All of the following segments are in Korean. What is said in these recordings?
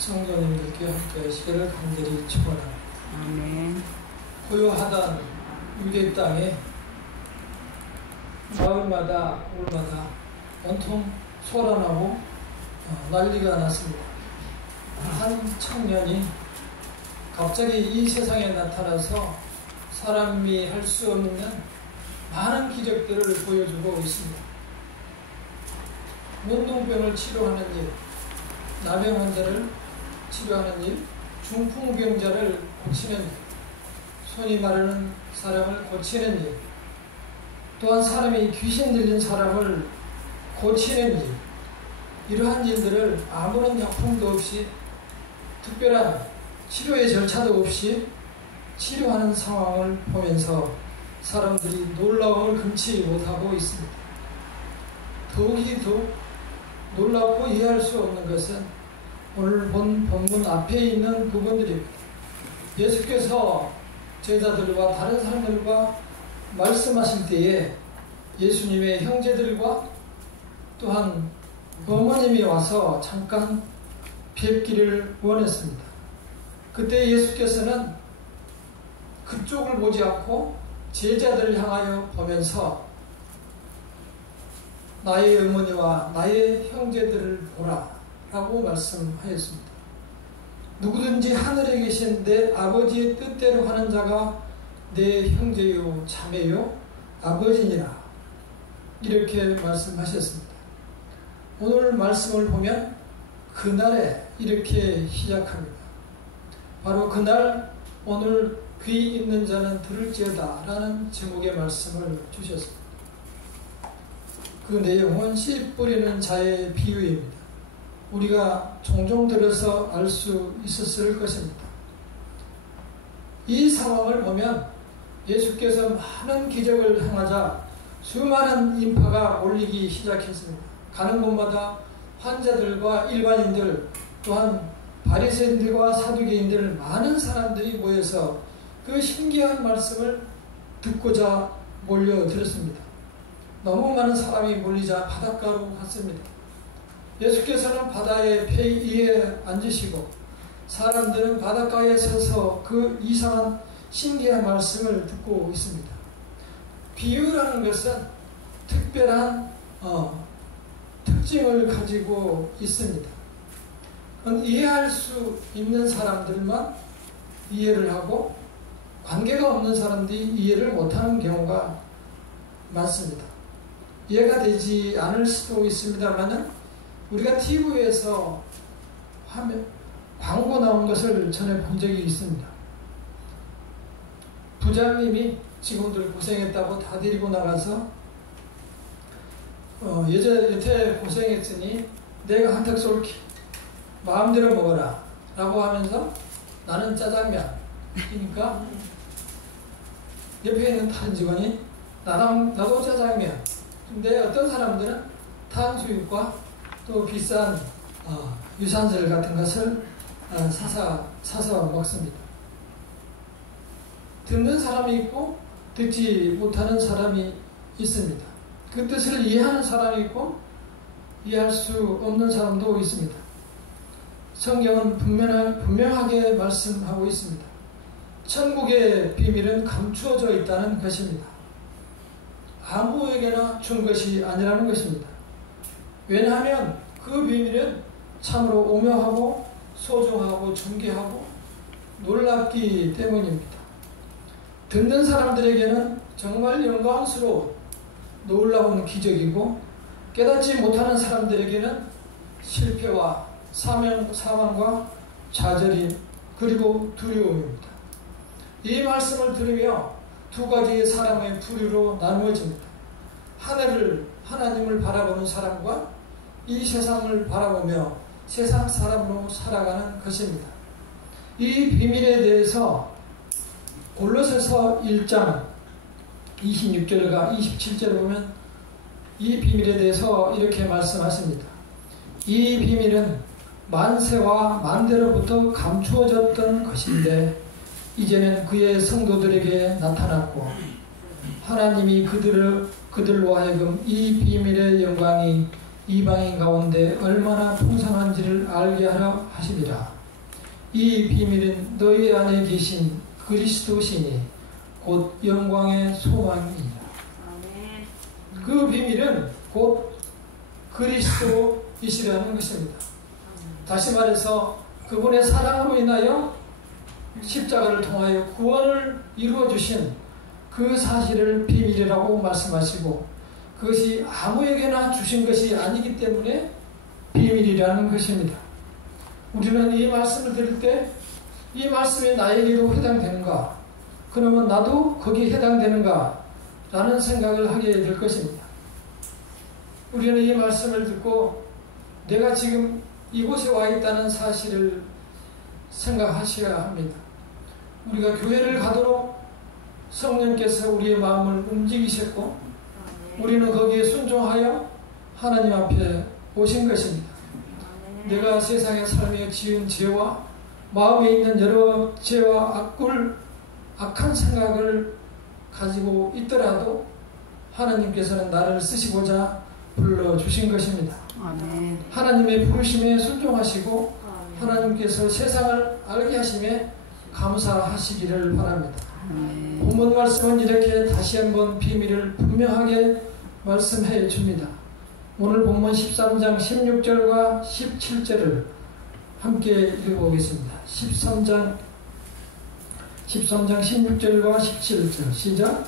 성도님들께 함께하시기를 간절히 축원합니다. 아멘. 고요하던 유대 땅에 마을마다 올마다 온통 소란하고 난리가 났습니다. 한 청년이 갑자기 이 세상에 나타나서 사람이 할 수 없는 많은 기적들을 보여주고 있습니다. 문둥병을 치료하는 일, 나병 환자를 치료하는 일, 중풍병자를 고치는 일, 손이 마르는 사람을 고치는 일, 또한 사람이 귀신 들린 사람을 고치는 일, 이러한 일들을 아무런 약품도 없이 특별한 치료의 절차도 없이 치료하는 상황을 보면서 사람들이 놀라움을 금치 못하고 있습니다. 더욱이 더욱 놀랍고 이해할 수 없는 것은 오늘 본 본문 앞에 있는 부분들입니다. 예수께서 제자들과 다른 사람들과 말씀하실 때에 예수님의 형제들과 또한 어머님이 와서 잠깐 뵙기를 원했습니다. 그때 예수께서는 그쪽을 보지 않고 제자들을 향하여 보면서 나의 어머니와 나의 형제들을 보라 라고 말씀하였습니다. 누구든지 하늘에 계신 내 아버지의 뜻대로 하는 자가 내 형제요 자매요 아버지니라, 이렇게 말씀하셨습니다. 오늘 말씀을 보면 그날에 이렇게 시작합니다. 바로 그날 오늘 귀 있는 자는 들을지어다 라는 제목의 말씀을 주셨습니다. 그 내용은 씨 뿌리는 자의 비유입니다. 우리가 종종 들어서 알 수 있었을 것입니다. 이 상황을 보면 예수께서 많은 기적을 행하자 수많은 인파가 몰리기 시작했습니다. 가는 곳마다 환자들과 일반인들, 또한 바리새인들과 사두개인들, 많은 사람들이 모여서 그 신기한 말씀을 듣고자 몰려들었습니다. 너무 많은 사람이 몰리자 바닷가로 갔습니다. 예수께서는 바다의 배 위에 앉으시고 사람들은 바닷가에 서서 그 이상한 신기한 말씀을 듣고 있습니다. 비유라는 것은 특별한 특징을 가지고 있습니다. 이해할 수 있는 사람들만 이해를 하고 관계가 없는 사람들이 이해를 못하는 경우가 많습니다. 이해가 되지 않을 수도 있습니다만 우리가 TV에서 광고 나온 것을 전에 본 적이 있습니다. 부장님이 직원들 고생했다고 다 데리고 나가서 여태 고생했으니 내가 한턱 쏠게, 마음대로 먹어라 라고 하면서 나는 짜장면, 그러니까 옆에 있는 다른 직원이 나도 짜장면. 근데 어떤 사람들은 탕수육과 또 비싼 유산슬 같은 것을 사서 먹습니다. 듣는 사람이 있고 듣지 못하는 사람이 있습니다. 그 뜻을 이해하는 사람이 있고 이해할 수 없는 사람도 있습니다. 성경은 분명하게 말씀하고 있습니다. 천국의 비밀은 감추어져 있다는 것입니다. 아무에게나 준 것이 아니라는 것입니다. 왜냐하면 그 비밀은 참으로 오묘하고 소중하고 존귀하고 놀랍기 때문입니다. 듣는 사람들에게는 정말 영광스러운 놀라운 기적이고 깨닫지 못하는 사람들에게는 실패와 사망과 좌절이 그리고 두려움입니다. 이 말씀을 들으며 두 가지의 사람의 부류로 나누어집니다. 하나님을 바라보는 사람과 이 세상을 바라보며 세상 사람으로 살아가는 것입니다. 이 비밀에 대해서 골로새서 1장 26절과 27절을 보면 이 비밀에 대해서 이렇게 말씀하십니다. 이 비밀은 만세와 만대로부터 감추어졌던 것인데 이제는 그의 성도들에게 나타났고 하나님이 그들로 하여금 이 비밀의 영광이 이방인 가운데 얼마나 풍성한지를 알게 하려 하시리라. 이 비밀은 너희 안에 계신 그리스도시니 곧 영광의 소망이니라. 그 비밀은 곧 그리스도이시라는 것입니다. 다시 말해서 그분의 사랑으로 인하여 십자가를 통하여 구원을 이루어 주신 그 사실을 비밀이라고 말씀하시고, 그것이 아무에게나 주신 것이 아니기 때문에 비밀이라는 것입니다. 우리는 이 말씀을 들을 때 이 말씀이 나에게도 해당되는가, 그러면 나도 거기에 해당되는가 라는 생각을 하게 될 것입니다. 우리는 이 말씀을 듣고 내가 지금 이곳에 와 있다는 사실을 생각하셔야 합니다. 우리가 교회를 가도록 성령께서 우리의 마음을 움직이셨고 우리는 거기에 순종하여 하나님 앞에 오신 것입니다. 내가 세상의 삶에 지은 죄와 마음에 있는 여러 죄와 악한 생각을 가지고 있더라도 하나님께서는 나를 쓰시고자 불러주신 것입니다. 아멘. 하나님의 부르심에 순종하시고 하나님께서 세상을 알게 하심에 감사하시기를 바랍니다. 본문 말씀은 이렇게 다시 한번 비밀을 분명하게 말씀해 줍니다. 오늘 본문 13장 16절과 17절을 함께 읽어보겠습니다. 13장 16절과 17절 시작.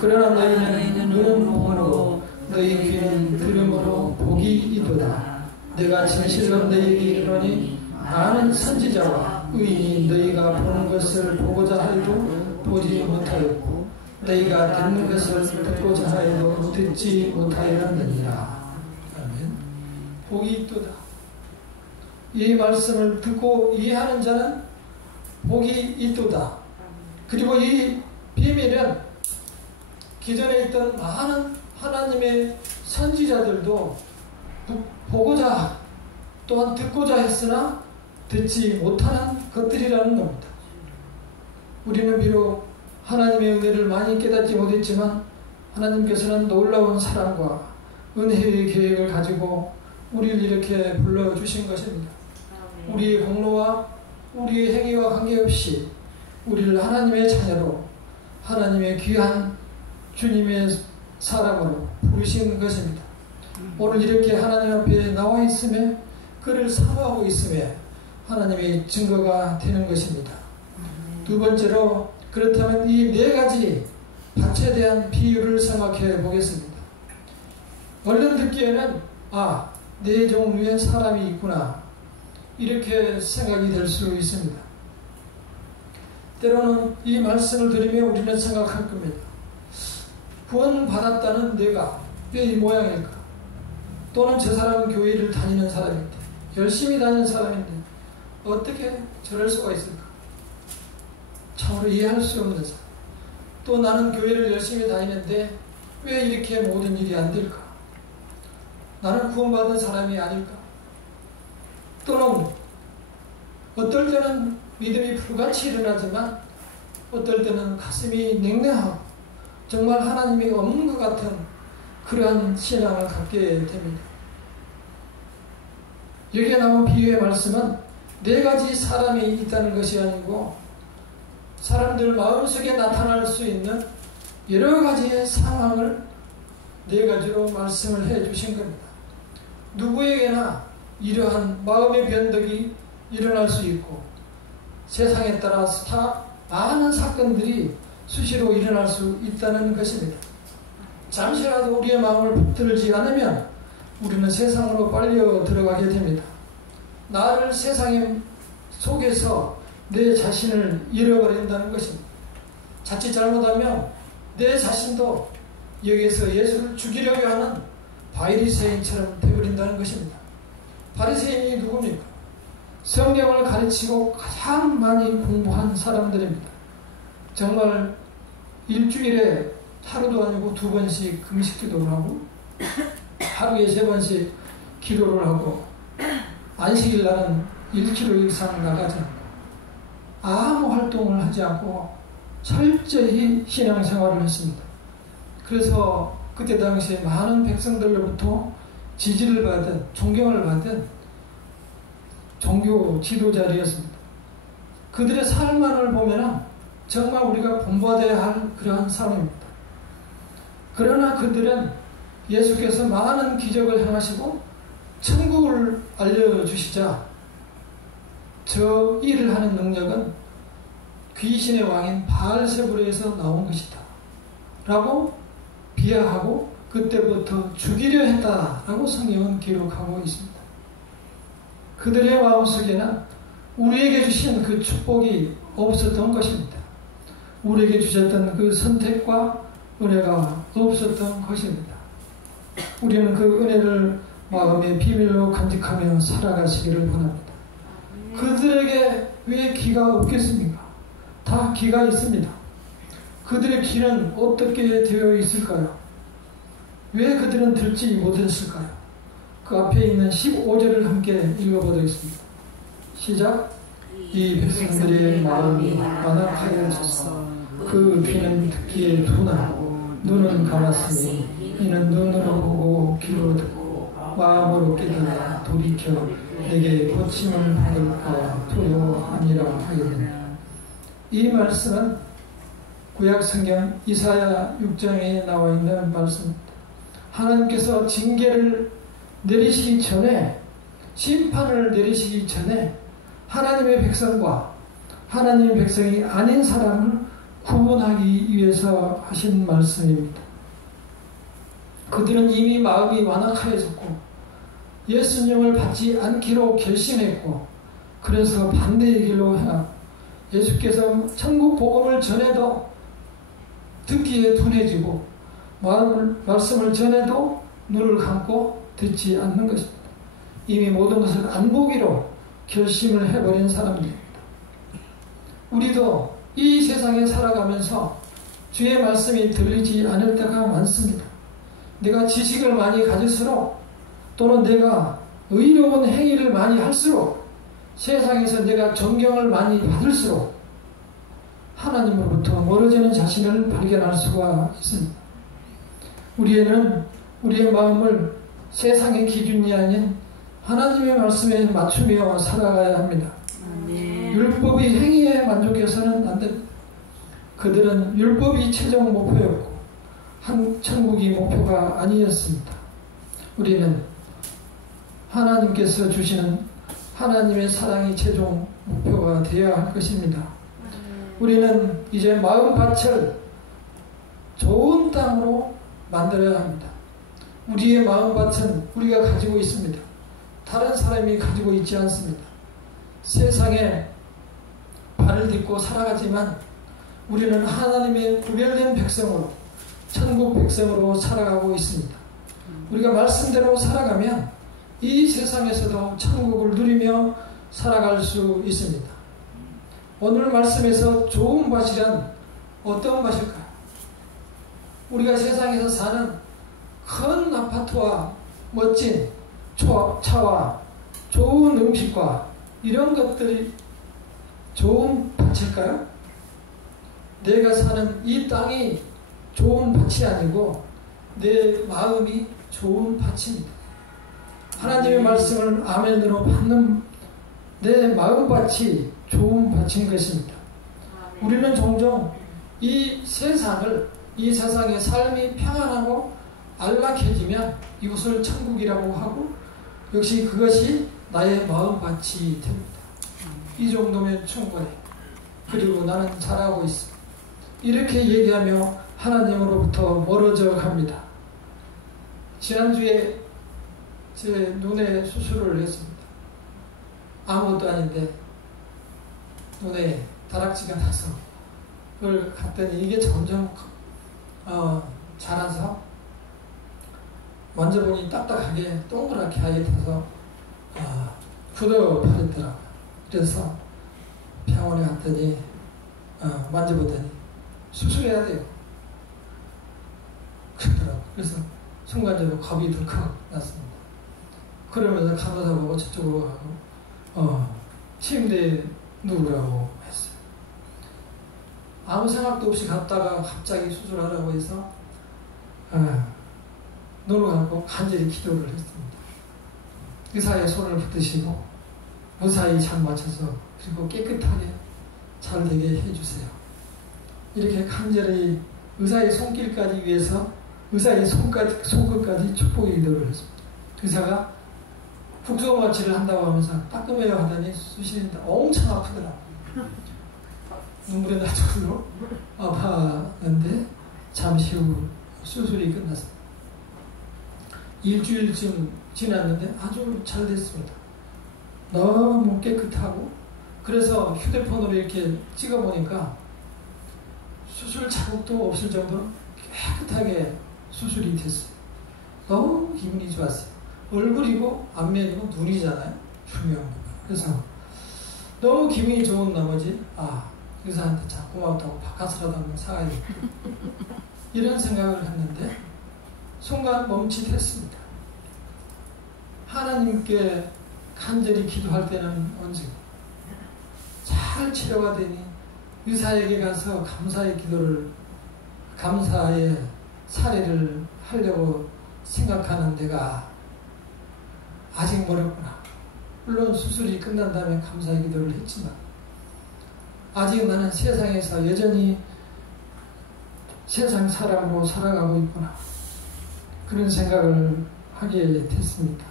그러나 너희는 눈은 보므로 너희 귀는 들음으로 복이 이도다. 내가 진실로 너희에게 이르노니 나는 선지자와 의인이 너희가 보는 것을 보고자 하여도 보지 못하였고 너희가 듣는 것을 듣고자 하여도 듣지 못하였느니라. 아멘. 복이 있도다. 이 말씀을 듣고 이해하는 자는 복이 있도다. 그리고 이 비밀은 기존에 있던 많은 하나님의 선지자들도 보고자 또한 듣고자 했으나 듣지 못하는 것들이라는 겁니다. 우리는 비록 하나님의 은혜를 많이 깨닫지 못했지만 하나님께서는 놀라운 사랑과 은혜의 계획을 가지고 우리를 이렇게 불러주신 것입니다. 우리의 공로와 우리의 행위와 관계없이 우리를 하나님의 자녀로 하나님의 귀한 주님의 사람으로 부르신 것입니다. 오늘 이렇게 하나님 앞에 나와 있음에 그를 사모하고 있음에 하나님의 증거가 되는 것입니다. 두 번째로 그렇다면 이 네 가지 밭에 대한 비유를 생각해 보겠습니다. 얼른 듣기에는 네 종류의 사람이 있구나 이렇게 생각이 될 수 있습니다. 때로는 이 말씀을 들으며 우리는 생각할 겁니다. 구원받았다는 내가 왜 이 모양일까? 또는 저 사람은 교회를 다니는 사람인데 열심히 다니는 사람인데 어떻게 저럴 수가 있을까? 참으로 이해할 수 없는 사람. 또 나는 교회를 열심히 다니는데 왜 이렇게 모든 일이 안 될까? 나는 구원받은 사람이 아닐까? 또는 어떨 때는 믿음이 불같이 일어나지만 어떨 때는 가슴이 냉랭하고 정말 하나님이 없는 것 같은 그러한 신앙을 갖게 됩니다. 여기에 나온 비유의 말씀은 네 가지 사람이 있다는 것이 아니고 사람들 마음속에 나타날 수 있는 여러 가지의 상황을 네 가지로 말씀을 해 주신 겁니다. 누구에게나 이러한 마음의 변덕이 일어날 수 있고 세상에 따라서 다 많은 사건들이 수시로 일어날 수 있다는 것입니다. 잠시라도 우리의 마음을 붙들지 않으면 우리는 세상으로 빨려 들어가게 됩니다. 나를 세상 속에서 내 자신을 잃어버린다는 것입니다. 자칫 잘못하면 내 자신도 여기에서 예수를 죽이려고 하는 바리새인처럼 되어버린다는 것입니다. 바리새인이 누굽니까? 성경을 가르치고 가장 많이 공부한 사람들입니다. 정말 일주일에 하루도 아니고 2번씩 금식 기도를 하고 하루에 3번씩 기도를 하고 안식일 날은 1km 이상 나가지 않고 아무 활동을 하지 않고 철저히 신앙생활을 했습니다. 그래서 그때 당시에 많은 백성들로부터 지지를 받은, 존경을 받은 종교 지도자였습니다. 그들의 삶만을 보면 정말 우리가 본받아야 할 그러한 사람입니다. 그러나 그들은 예수께서 많은 기적을 행하시고 천국을 알려주시자 저 일을 하는 능력은 귀신의 왕인 바알세불에서 나온 것이다 라고 비하하고 그때부터 죽이려 했다라고 성경은 기록하고 있습니다. 그들의 마음속에는 우리에게 주신 그 축복이 없었던 것입니다. 우리에게 주셨던 그 선택과 은혜가 없었던 것입니다. 우리는 그 은혜를 마음의 비밀로 간직하며 살아가시기를 원합니다. 그들에게 왜 기가 없겠습니까? 다 기가 있습니다. 그들의 기는 어떻게 되어 있을까요? 왜 그들은 들지 못했을까요? 그 앞에 있는 15절을 함께 읽어보겠습니다. 시작. 이 백성들의 마음이 완악하여졌어. 그 귀는 듣기에 둔하고 눈은 감았으니 이는 눈으로 보고 귀로 듣고 마음으로 깨달아 돌이켜 내게 고침을 받을까 두려워하니라 하였느냐. 이 말씀은 구약 성경 이사야 6장에 나와 있는 말씀입니다. 하나님께서 징계를 내리시기 전에, 심판을 내리시기 전에 하나님의 백성과 하나님의 백성이 아닌 사람을 구분하기 위해서 하신 말씀입니다. 그들은 이미 마음이 완악하여졌고 예수님을 받지 않기로 결심했고 그래서 반대의 길로 행하고 예수께서 천국 복음을 전해도 듣기에 둔해지고 말씀을 전해도 눈을 감고 듣지 않는 것입니다. 이미 모든 것을 안 보기로 결심을 해버린 사람들입니다. 우리도 이 세상에 살아가면서 주의 말씀이 들리지 않을 때가 많습니다. 내가 지식을 많이 가질수록 또는 내가 의로운 행위를 많이 할수록 세상에서 내가 존경을 많이 받을수록 하나님으로부터 멀어지는 자신을 발견할 수가 있습니다. 우리의 마음을 세상의 기준이 아닌 하나님의 말씀에 맞추며 살아가야 합니다. 율법의 행위에 만족해서는 안 됩니다. 그들은 율법이 최종 목표였고 천국이 목표가 아니었습니다. 우리는 하나님께서 주시는 하나님의 사랑이 최종 목표가 되어야 할 것입니다. 우리는 이제 마음밭을 좋은 땅으로 만들어야 합니다. 우리의 마음밭은 우리가 가지고 있습니다. 다른 사람이 가지고 있지 않습니다. 세상에 발을 딛고 살아가지만 우리는 하나님의 구별된 백성으로, 천국 백성으로 살아가고 있습니다. 우리가 말씀대로 살아가면 이 세상에서도 천국을 누리며 살아갈 수 있습니다. 오늘 말씀에서 좋은 밭이란 어떤 밭일까요? 우리가 세상에서 사는 큰 아파트와 멋진 차와 좋은 음식과 이런 것들이 좋은 밭일까요? 내가 사는 이 땅이 좋은 밭이 아니고 내 마음이 좋은 밭입니다. 하나님의 말씀을 아멘으로 받는 내 마음밭이 좋은 밭인 것입니다. 우리는 종종 이 세상의 삶이 평안하고 안락해지면 이곳을 천국이라고 하고 역시 그것이 나의 마음밭이 됩니다. 이 정도면 충분해. 그리고 나는 잘하고 있어. 이렇게 얘기하며 하나님으로부터 멀어져 갑니다. 지난주에 제 눈에 수술을 했습니다. 아무것도 아닌데 눈에 다락지가 나서 그걸 갔더니 이게 점점 자라서 만져보니 딱딱하게 동그랗게 하게 돼서 굳어버렸더라고요. 그래서 병원에 갔더니 만져보더니 수술해야 돼요. 그러더라고요. 그래서 순간적으로 겁이 덜컥 났습니다. 그러면서 간호사 보고 저쪽으로 가고 침대에 누우라고 했어요. 아무 생각도 없이 갔다가 갑자기 수술하라고 해서 눈을 감고 간절히 기도를 했습니다. 의사의 손을 붙드시고 무사히 잘 맞춰서 그리고 깨끗하게 잘 되게 해주세요. 이렇게 간절히 의사의 손길까지 위해서 의사의 손끝까지 축복의 기도를 했습니다. 의사가 국소마취를 한다고 하면서 따끔해요 하더니 수시인데 엄청 아프더라고요. 눈물이 날 정도로 아팠는데 잠시 후 수술이 끝났습니다. 일주일쯤 지났는데 아주 잘 됐습니다. 너무 깨끗하고 그래서 휴대폰으로 이렇게 찍어보니까 수술 자국도 없을 정도로 깨끗하게 수술이 됐어요. 너무 기분이 좋았어요. 얼굴이고 안면이고 눈이잖아요. 중요한 거. 그래서 너무 기분이 좋은 나머지 의사한테 참 고맙다고 바카스라도 한번 사가야겠다. 이런 생각을 했는데 순간 멈칫했습니다. 하나님께 간절히 기도할 때는 언제고 잘 치료가 되니 의사에게 가서 감사의 사례를 하려고 생각하는 데가 아직 멀었구나. 물론 수술이 끝난 다음에 감사의 기도를 했지만 아직 나는 세상에서 여전히 세상 사람으로 살아가고 있구나. 그런 생각을 하게 됐습니다.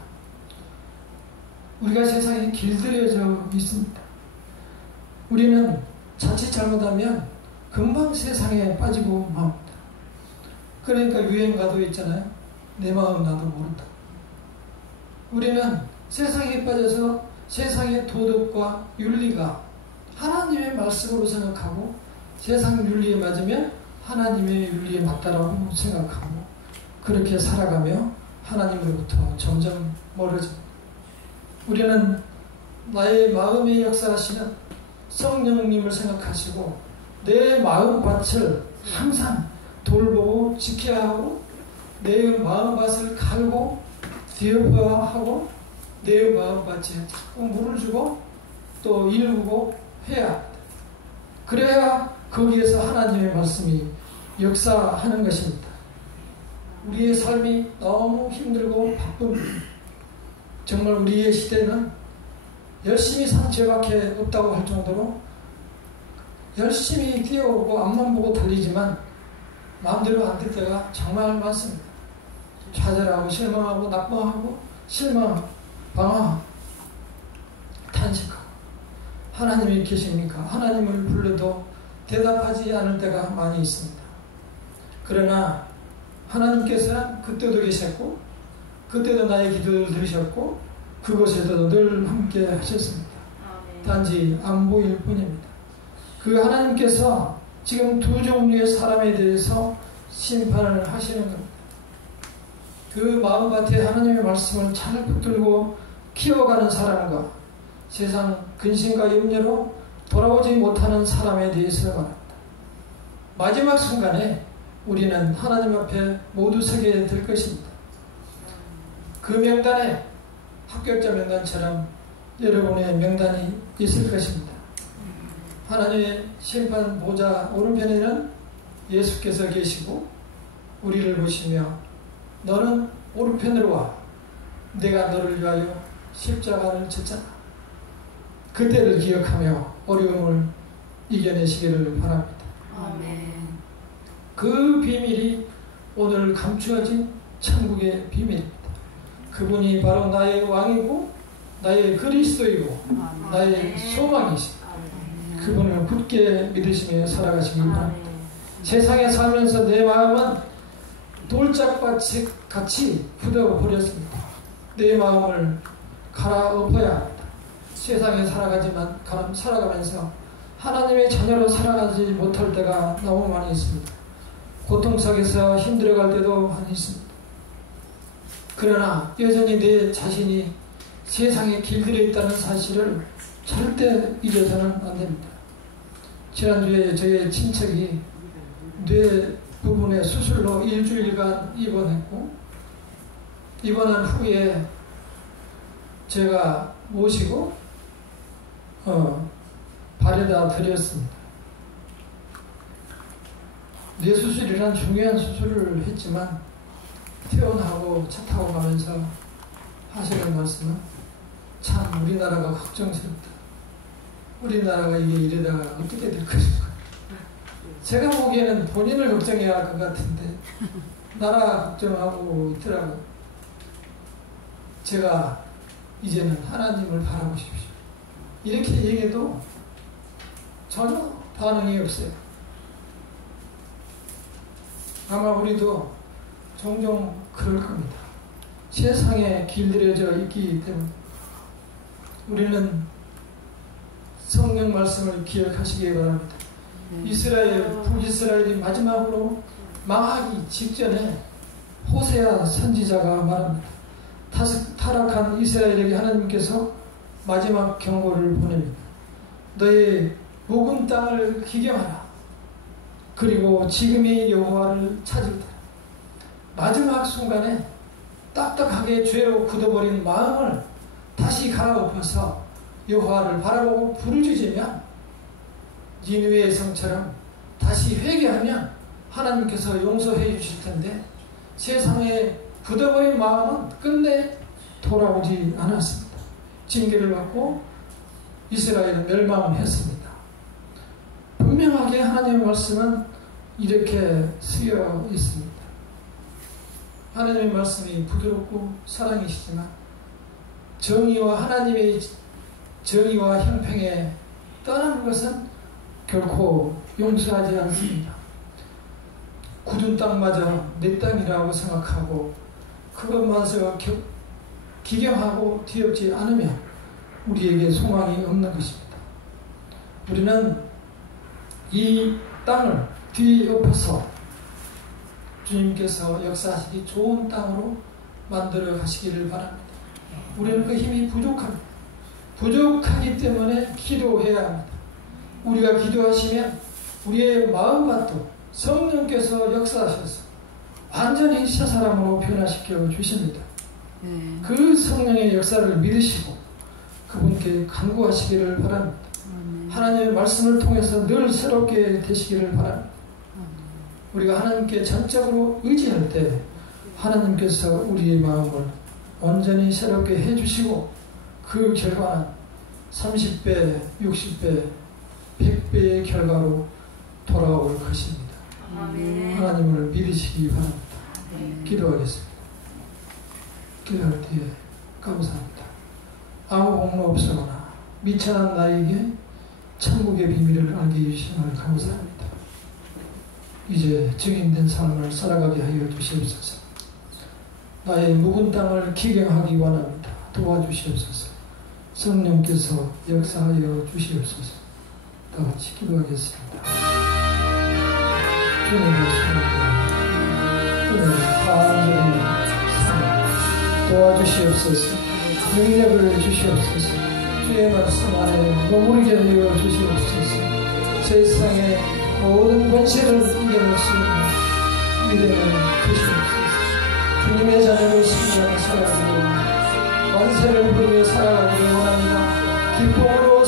우리가 세상에 길들여져 있습니다. 우리는 자칫 잘못하면 금방 세상에 빠지고 맙니다. 그러니까 유행가도 있잖아요. 내 마음 나도 모른다. 우리는 세상에 빠져서 세상의 도덕과 윤리가 하나님의 말씀으로 생각하고 세상 윤리에 맞으면 하나님의 윤리에 맞다라고 생각하고 그렇게 살아가며 하나님으로부터 점점 멀어집니다. 우리는 나의 마음에 역사하시는 성령님을 생각하시고 내 마음밭을 항상 돌보고 지켜야 하고 내 마음밭을 갈고 뒤엎어야 하고 내 마음밭에 자꾸 물을 주고 또 일구고 해야 합니다. 그래야 거기에서 하나님의 말씀이 역사하는 것입니다. 우리의 삶이 너무 힘들고 바쁩니다. 정말 우리의 시대는 열심히 산 죄밖에 없다고 할 정도로 열심히 뛰어오고 앞만 보고 달리지만 마음대로 안 될 때가 정말 많습니다. 좌절하고 실망하고 낙망하고 실망, 방황, 탄식하고 하나님이 계십니까? 하나님을 불러도 대답하지 않을 때가 많이 있습니다. 그러나 하나님께서는 그때도 계셨고 그때도 나의 기도를 들으셨고 그곳에서도 늘 함께 하셨습니다. 단지 안 보일 뿐입니다. 그 하나님께서 지금 두 종류의 사람에 대해서 심판을 하시는 겁니다. 그 마음밭에 하나님의 말씀을 잘 붙들고 키워가는 사람과 세상 근심과 염려로 돌아오지 못하는 사람에 대해서 말합니다. 마지막 순간에 우리는 하나님 앞에 모두 서게 될 것입니다. 그 명단에 합격자 명단처럼 여러분의 명단이 있을 것입니다. 하나님의 심판 보좌 오른편에는 예수께서 계시고 우리를 보시며 너는 오른편으로 와. 내가 너를 위하여 십자가를 졌잖아. 그때를 기억하며 어려움을 이겨내시기를 바랍니다. 아멘. 그 비밀이 오늘 감추어진 천국의 비밀입니다. 그분이 바로 나의 왕이고 나의 그리스도이고 나의 소망이시고 그분을 굳게 믿으시며 살아가시기 바랍니다. 세상에 살면서 내 마음은 돌짝밭이 같이 굳어버렸습니다. 내 마음을 갈아엎어야 합니다. 세상에 살아가면서 하나님의 자녀로 살아가지 못할 때가 너무 많이 있습니다. 고통 속에서 힘들어갈 때도 많이 있습니다. 그러나 여전히 내 자신이 세상에 길들여 있다는 사실을 절대 잊어서는 안 됩니다. 지난주에 저의 친척이 뇌 부분에 수술로 일주일간 입원했고 입원한 후에 제가 모시고 발에다 드렸습니다. 뇌수술이란 중요한 수술을 했지만 퇴원하고 차 타고 가면서 하시는 말씀은 참 우리나라가 걱정스럽다. 우리나라가 이게 이러다가 어떻게 될 것인가. 제가 보기에는 본인을 걱정해야 할 것 같은데 나라 걱정하고 있더라고요. 제가 이제는 하나님을 바라보십시오. 이렇게 얘기해도 전혀 반응이 없어요. 아마 우리도 종종 그럴 겁니다. 세상에 길들여져 있기 때문에 우리는 성경 말씀을 기억하시기 바랍니다. 북이스라엘이 마지막으로 망하기 직전에 호세아 선지자가 말합니다. 타락한 이스라엘에게 하나님께서 마지막 경고를 보냅니다. 너의 묵은 땅을 기경하라. 그리고 지금이 여호와를 찾을 때라. 마지막 순간에 딱딱하게 죄로 굳어버린 마음을 다시 갈아엎어서 여호와를 바라보고 부르짖으면 니느웨의 성처럼 다시 회개하면 하나님께서 용서해 주실 텐데 세상에 굳어버린 마음은 끝내 돌아오지 않았습니다. 징계를 받고 이스라엘은 멸망했습니다. 분명하게 하나님의 말씀은 이렇게 쓰여 있습니다. 하나님의 말씀이 부드럽고 사랑이시지만 정의와 하나님의 정의와 형평에 떠나는 것은 결코 용서하지 않습니다. 굳은 땅마저 내 땅이라고 생각하고 그것마저 기경하고 뒤엎지 않으면 우리에게 소망이 없는 것입니다. 우리는 이 땅을 뒤엎어서 주님께서 역사하시기 좋은 땅으로 만들어 가시기를 바랍니다. 우리는 그 힘이 부족합니다. 부족하기 때문에 기도해야 합니다. 우리가 기도하시면 우리의 마음밭도 성령께서 역사하셔서 완전히 새 사람으로 변화시켜 주십니다. 그 성령의 역사를 믿으시고 그분께 간구하시기를 바랍니다. 하나님의 말씀을 통해서 늘 새롭게 되시기를 바랍니다. 우리가 하나님께 전적으로 의지할 때 하나님께서 우리의 마음을 온전히 새롭게 해주시고 그 결과는 30배, 60배, 100배의 결과로 돌아올 것입니다. 하나님을 믿으시기 바랍니다. 기도하겠습니다. 기도할 때에 감사합니다. 아무 공로 없으거나 미천한 나에게 천국의 비밀을 알게 해주시는 감사합니다. 이제 증인된 삶을 살아가게 하여 주시옵소서. 나의 묵은 땅을 기경하기 원합니다. 도와주시옵소서. 성령께서 역사하여 주시옵소서. 다 같이 기도하겠습니다. 주님의 성령, 간절히 도와주시옵소서. 능력을 주시옵소서. 주의 말씀 안에 머무르게 하여 주시옵소서. 세상의 모든 권세를 이겨낼 수 있는 믿음을 주시옵소서. 주님의 자녀를 신뢰하며 살아가기를 원하고 만세를 부르며 살아가기를 원합니다. 기쁨으로